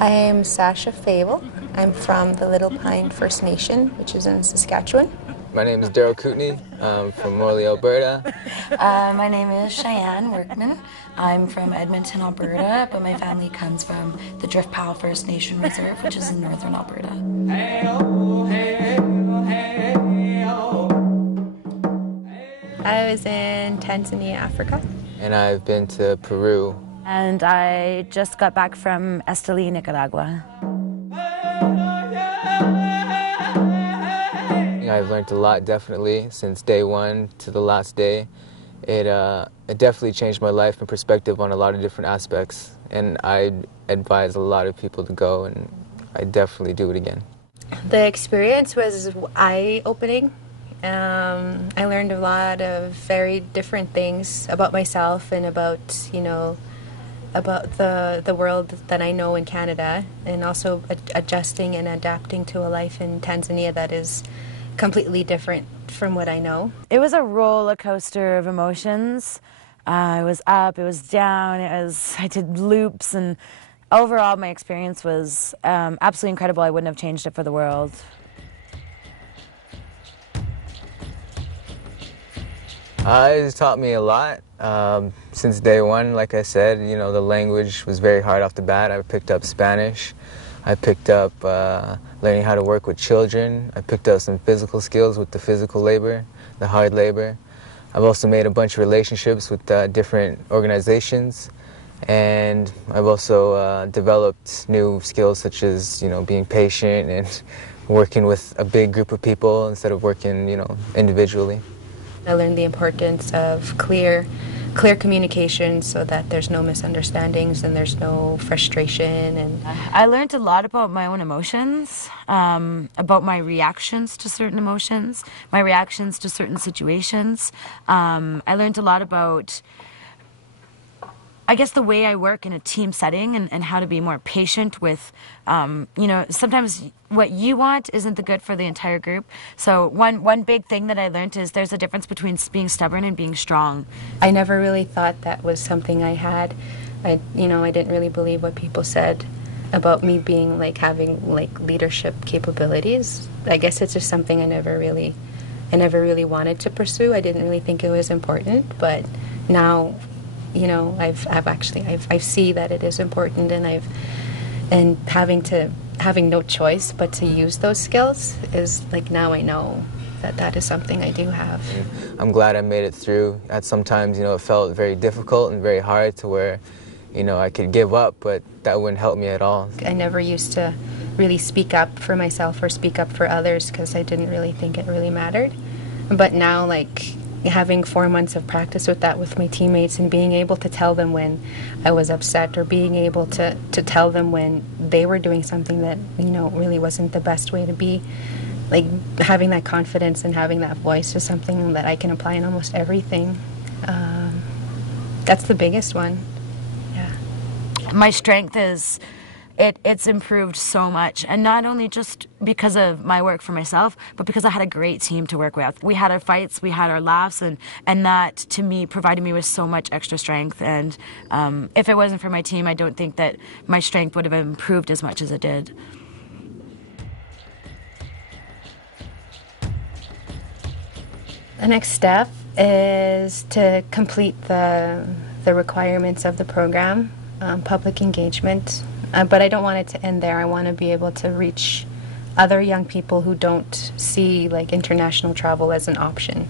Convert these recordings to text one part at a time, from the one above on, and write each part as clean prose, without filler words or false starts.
I'm Sasha Fable. I'm from the Little Pine First Nation, which is in Saskatchewan. My name is Daryl Kootenay. I'm from Morley, Alberta. My name is Cheyenne Workman. I'm from Edmonton, Alberta, but my family comes from the Drift Powell First Nation Reserve, which is in northern Alberta. I was in Tanzania, Africa. And I've been to Peru. And I just got back from Esteli, Nicaragua. I've learned a lot, definitely, since day one to the last day. It definitely changed my life and perspective on a lot of different aspects, and I advise a lot of people to go, and I definitely do it again. The experience was eye-opening. I learned a lot of very different things about myself and about, about the world that I know in Canada, and also adjusting and adapting to a life in Tanzania that is completely different from what I know. It was a roller coaster of emotions. It was up, it was down, I did loops, and overall my experience was absolutely incredible. I wouldn't have changed it for the world. It's taught me a lot. Since day one, like I said, the language was very hard off the bat. I picked up Spanish. I picked up learning how to work with children. I picked up some physical skills with the physical labor, the hard labor. I've also made a bunch of relationships with different organizations, and I've also developed new skills such as, being patient and working with a big group of people instead of working, individually. I learned the importance of clear communication so that there's no misunderstandings and there's no frustration. And I learned a lot about my own emotions, about my reactions to certain emotions, my reactions to certain situations. I learned a lot about, I guess, the way I work in a team setting and how to be more patient with, sometimes what you want isn't the good for the entire group. So one big thing that I learned is there's a difference between being stubborn and being strong. I never really thought that was something I had. I didn't really believe what people said about me being having leadership capabilities. I guess it's just something I never really wanted to pursue. I didn't really think it was important, but now I see that it is important, and having no choice but to use those skills is now I know that is something I do have. I'm glad I made it through. At sometimes, it felt very difficult and very hard to where, I could give up, but that wouldn't help me at all. I never used to really speak up for myself or speak up for others because I didn't really think it really mattered. But now, having 4 months of practice with that with my teammates and being able to tell them when I was upset or being able to tell them when they were doing something that, really wasn't the best way to be, having that confidence and having that voice is something that I can apply in almost everything. That's the biggest one. Yeah. My strength is it's improved so much, and not only just because of my work for myself, but because I had a great team to work with. We had our fights, we had our laughs, and that to me provided me with so much extra strength. And if it wasn't for my team, I don't think that my strength would have improved as much as it did. The next step is to complete the requirements of the program, public engagement. But I don't want it to end there. I want to be able to reach other young people who don't see international travel as an option.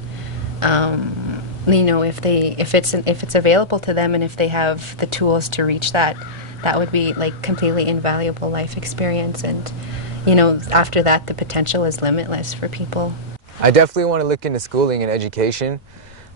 If it's available to them and if they have the tools to reach that would be completely invaluable life experience. And after that, the potential is limitless for people. I definitely want to look into schooling and education.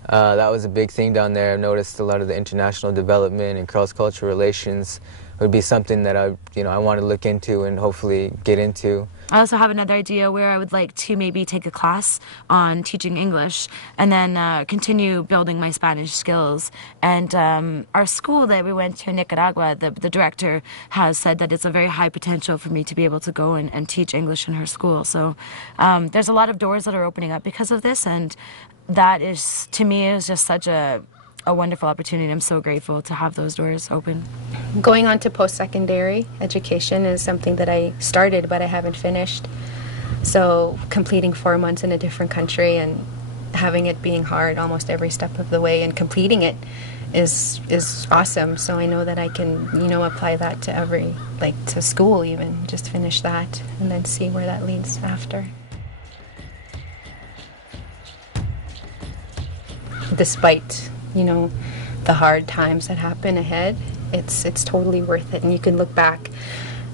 That was a big thing down there. I noticed a lot of the international development and cross-cultural relations would be something that I want to look into and hopefully get into. I also have another idea where I would like to maybe take a class on teaching English and then continue building my Spanish skills. And our school that we went to in Nicaragua, the director has said that it's a very high potential for me to be able to go and teach English in her school. So there's a lot of doors that are opening up because of this, and that is, to me, is just such a wonderful opportunity. I'm so grateful to have those doors open. Going on to post-secondary education is something that I started but I haven't finished. So completing 4 months in a different country and having it being hard almost every step of the way and completing it is awesome. So I know that I can, you know, apply that to every, like to school even, just finish that and then see where that leads after. Despite, you know, the hard times that happen ahead, it's totally worth it. And you can look back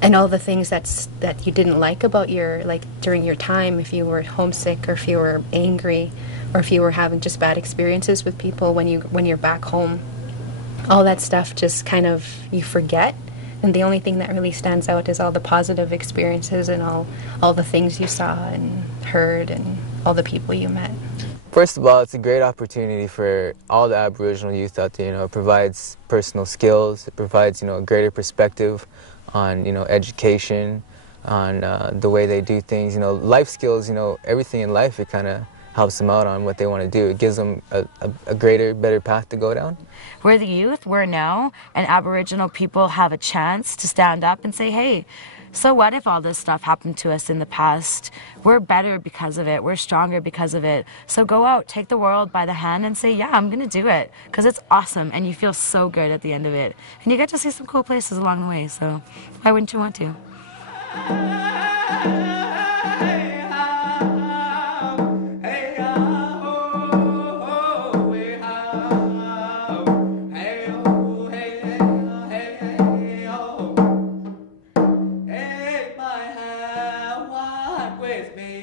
and all the things that you didn't like about your, like during your time, if you were homesick or if you were angry or if you were having just bad experiences with people when you're back home, all that stuff just kind of you forget, and the only thing that really stands out is all the positive experiences and all the things you saw and heard and all the people you met. First of all, it's a great opportunity for all the Aboriginal youth out there. You know, it provides personal skills, it provides, you know, a greater perspective on, you know, education, on the way they do things, you know, life skills, you know, everything in life. It kind of helps them out on what they want to do. It gives them a greater, better path to go down. We're the youth, we're now, and Aboriginal people have a chance to stand up and say, hey, so what if all this stuff happened to us in the past? We're better because of it. We're stronger because of it. So go out, take the world by the hand and say, yeah, I'm going to do it. Because it's awesome and you feel so good at the end of it. And you get to see some cool places along the way. So why wouldn't you want to? With me.